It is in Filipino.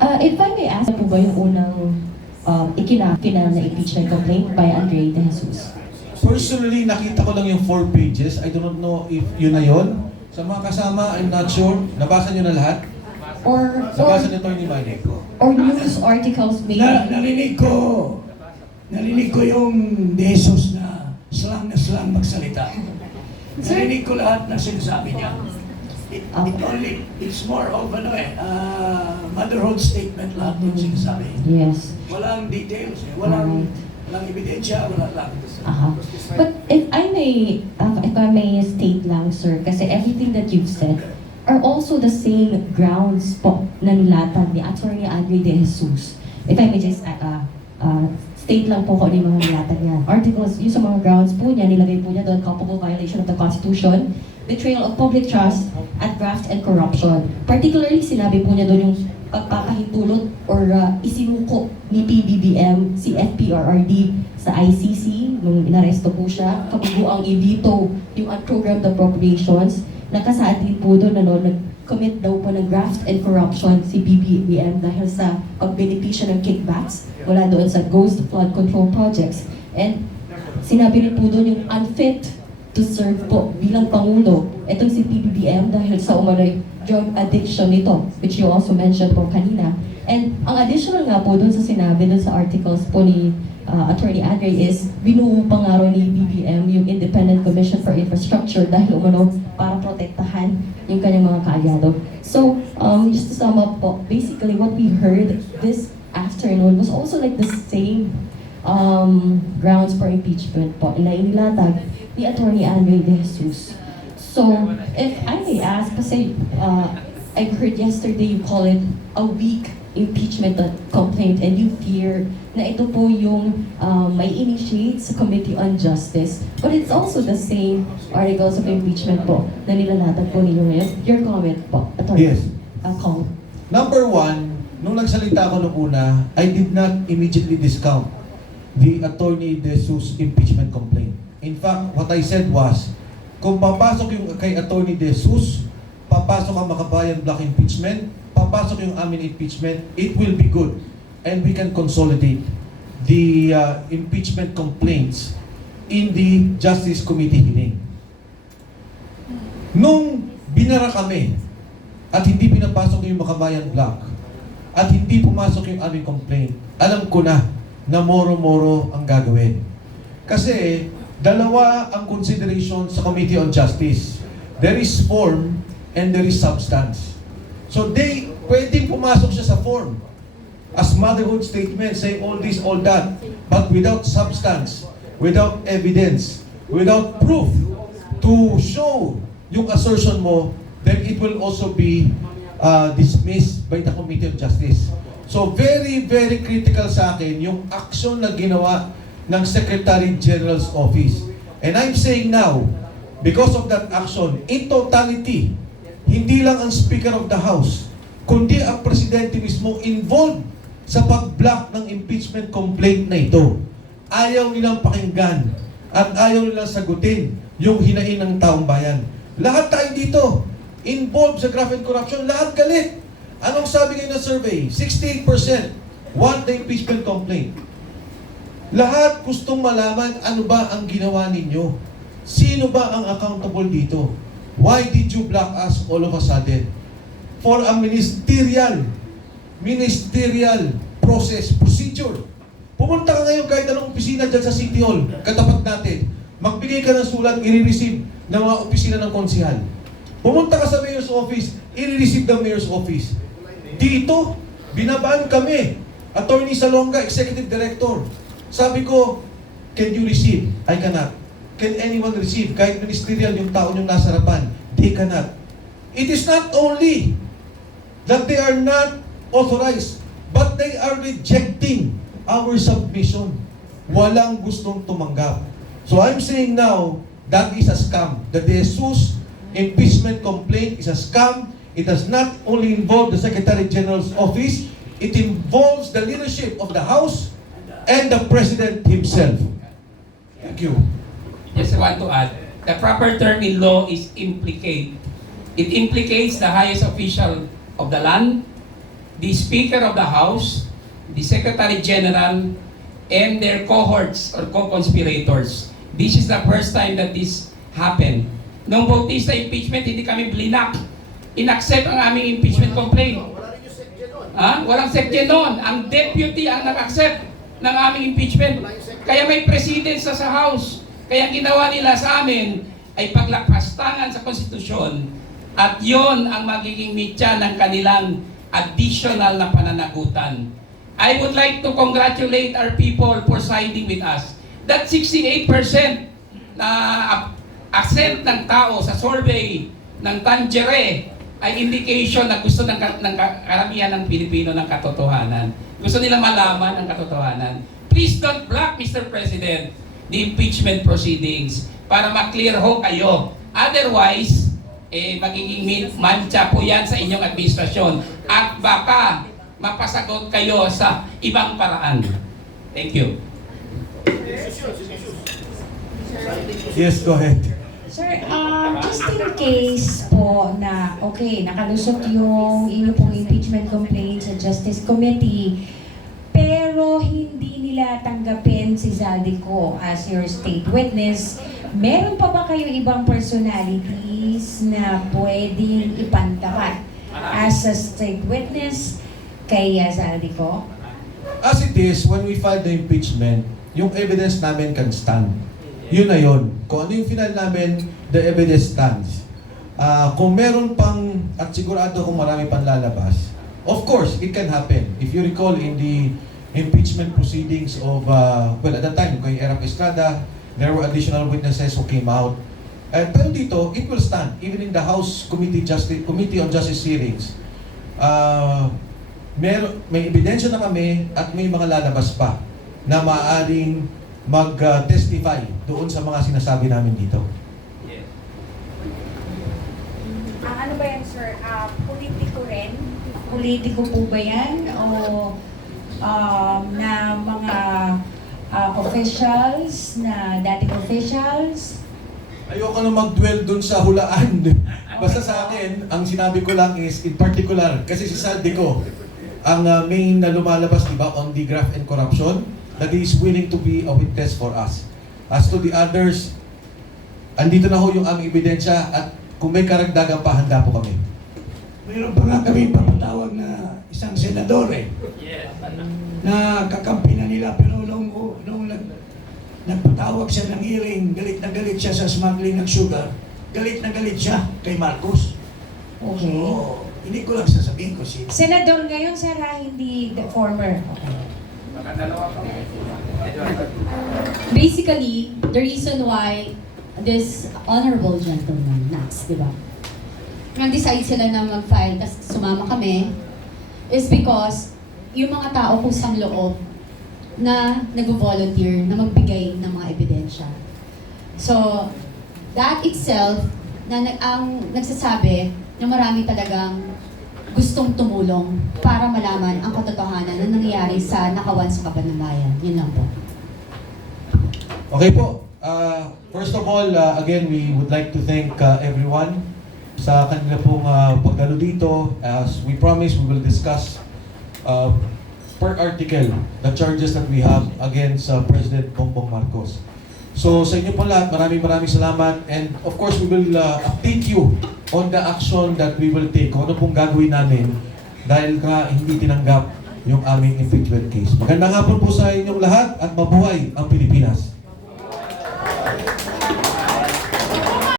If I may ask, po ba yung unang ikinapinal na impeachment complaint by Andre De Jesus? Personally, nakita ko lang yung 4 pages. I do not know if yun na yun. Sa mga kasama, I'm not sure. Nabasa nyo na lahat? Or Nabasa nyo ni Mike? or news articles maybe? Narinig ko yung De Jesus na slang magsalita. Sir? Narinig ko lahat ng sinasabi niya. It's more of motherhood statement lahat ng sinasabi. Yes. Walang details, walang ebidensya, wala lang. But if I may state lang, sir, kasi everything that you've said are also the same grounds po na nilatag ni Atty. Andre De Jesus. If I may just state lang po kung ano yung mga nilatag niya. Articles, yung sa mga grounds po niya, nilagay po niya doon, culpable violation of the Constitution, betrayal of public trust, at graft and corruption. Particularly, sinabi po niya doon yung pagpapahintulot or isinuko ni PBBM si FPRRD sa ICC nung inaresto po siya. Kabubuang i-veto yung unprogrammed appropriations. Nakasaad din po doon na nag-commit daw po ng graft and corruption si PBBM dahil sa pagbenepisyo ng kickbacks mula doon sa ghost flood control projects. And sinabi rin po doon yung unfit to serve po bilang Pangulo itong si PBBM dahil sa umano'y drug addiction nito, which you also mentioned po kanina. And ang additional nga po doon sa sinabi doon sa articles po ni Attorney Andre is binuo pa nga raw ni BBM yung Independent Commission for Infrastructure dahil umano para protektahan yung kanyang mga kaalyado. So, just to sum up po, basically what we heard this afternoon was also like the same grounds for impeachment po na inilatag ni Attorney Andre De Jesus. So, if I may ask, kasi I heard yesterday you call it a weak impeachment complaint and you fear na ito po yung may initiate sa Committee on Justice. But it's also the same articles of impeachment po na nilalatag po ninyo ngayon. Your comment po, Attorney. Yes. Call. Number 1, nung nagsalita ako nung una, I did not immediately discount the Attorney De Jesus impeachment complaint. In fact, what I said was, kung papasok yung kay Attorney De Jesus, papasok ang Makabayan Block impeachment, papasok yung amin impeachment, it will be good. And we can consolidate the impeachment complaints in the Justice Committee hearing. Nung binara kami at hindi pinapasok yung Makabayan Block at hindi pumasok yung aming complaint, alam ko na moro-moro ang gagawin. Kasi dalawa ang consideration sa Committee on Justice. There is form and there is substance. So pwedeng pumasok siya sa form as motherhood statement, saying all this, all that, but without substance, without evidence, without proof to show yung assertion mo, then it will also be dismissed by the Committee on Justice. So very, very critical sa akin yung action na ginawa ng Secretary General's Office. And I'm saying now, because of that action, in totality, hindi lang ang Speaker of the House, kundi ang Presidente mismo involved sa pag-block ng impeachment complaint na ito. Ayaw nilang pakinggan at ayaw nilang sagutin yung hinaing ng taong bayan. Lahat tayo dito, involved sa graft and corruption, lahat galit. Anong sabi ngayon ng survey? 68% want the impeachment complaint. Lahat gustong malaman ano ba ang ginawa ninyo. Sino ba ang accountable dito? Why did you block us all of a sudden? For a ministerial process, procedure. Pumunta ka ngayon kahit anong opisina dyan sa City Hall, katapat natin. Magbigay ka ng sulat, i-receive ng mga opisina ng konsihal. Pumunta ka sa mayor's office, i-receive ng mayor's office. Dito, binabaan kami. Attorney Salonga, Executive Director. Sabi ko, can you receive? I cannot. Can anyone receive? Kahit ministerial yung tao yung nasa harapan, they cannot. It is not only that they are not authorized, but they are rejecting our submission. Walang gustong tumanggap. So I'm saying now, that is a scam. The De Jesus impeachment complaint is a scam. It does not only involve the Secretary General's office, it involves the leadership of the House and the President himself. Thank you. Yes, I want to add, the proper term in law is implicate. It implicates the highest official of the land, the Speaker of the House, the Secretary General, and their cohorts or co-conspirators. This is the first time that this happened. Nung Bautista impeachment, hindi kami blinak. Inaccept ang aming impeachment complaint. Walang sekje nun. Ang deputy ang nag-accept ng aming impeachment. Kaya may president sa House. Kaya ginawa nila sa amin ay paglakastangan sa konstitusyon at yon ang magiging mitya ng kanilang additional na pananagutan. I would like to congratulate our people for siding with us. That 68% na accent ng tao sa survey ng Tangere ay indication na gusto ng karamihan ng Pilipino ng katotohanan. Gusto nila malaman ang katotohanan. Please don't block, Mr. President, the impeachment proceedings para ma-clear ho kayo. Otherwise, magiging mancha po yan sa inyong administrasyon at baka mapasagot kayo sa ibang paraan. Thank you. Yes, go ahead. Sir, just in case po na, okay, nakalusot yung inyo pong impeachment complaint sa Justice Committee, pero hindi nila tanggapin si Zaldico as your state witness, meron pa ba kayo ibang personalities na pwedeng ipantapat as a state witness kay Zaldico? As it is, when we file the impeachment, yung evidence namin can stand. Yun na yun. Kung ano yung final namin, the evidence stands. Kung meron pang, at sigurado kung marami pang lalabas, of course, it can happen. If you recall in the impeachment proceedings of, well, at that time, kay Erap Estrada, there were additional witnesses who came out. Pero dito, it will stand. Even in the House Committee on Justice Hearings, may ebidensya na kami at may mga lalabas pa na maaaring mag-testify doon sa mga sinasabi namin dito. Ano ba yan, sir? Politiko rin? Politiko po ba yan? O na mga officials, na dating officials? Ayoko na mag-dwell doon sa hulaan. Basta sa akin, ang sinabi ko lang is, in particular, kasi si Zaldico, ang main na lumalabas, diba, on the graft and corruption, that he is willing to be a witness for us. As to the others, andito na ho yung aming ebidensya at kung may karagdagan pa, handa po kami. Mayroon pa nga kami papatawag na isang senador na kakampi na nila pero nung nagpatawag siya ng hearing, galit na galit siya sa smuggling ng sugar. Galit na galit siya kay Marcos. Okay. So, hindi ko lang sasabihin ko si Senador ngayon, sir, hindi the former. Okay. Basically, the reason why this honorable gentleman, Nax, di ba? Nag-decide sila na mag-file, tapos sumama kami, is because yung mga tao kusang loob na nag-volunteer na magbigay ng mga ebidensya. So, that itself, ang nagsasabi na marami talagang gustong tumulong para malaman ang katotohanan na nangyayari sa nakawan sa Kabanambayan. Yun lang po. Okay po. First of all, again, we would like to thank everyone sa kanila pong pagdalo dito. As we promised, we will discuss per article the charges that we have against President Bongbong Marcos. So sa inyo po lahat, maraming salamat, and of course we will update you on the action that we will take, kung ano pong gagawin namin dahil nga hindi tinanggap yung aming impeachment case. Magandang hapon po sa inyong lahat at mabuhay ang Pilipinas.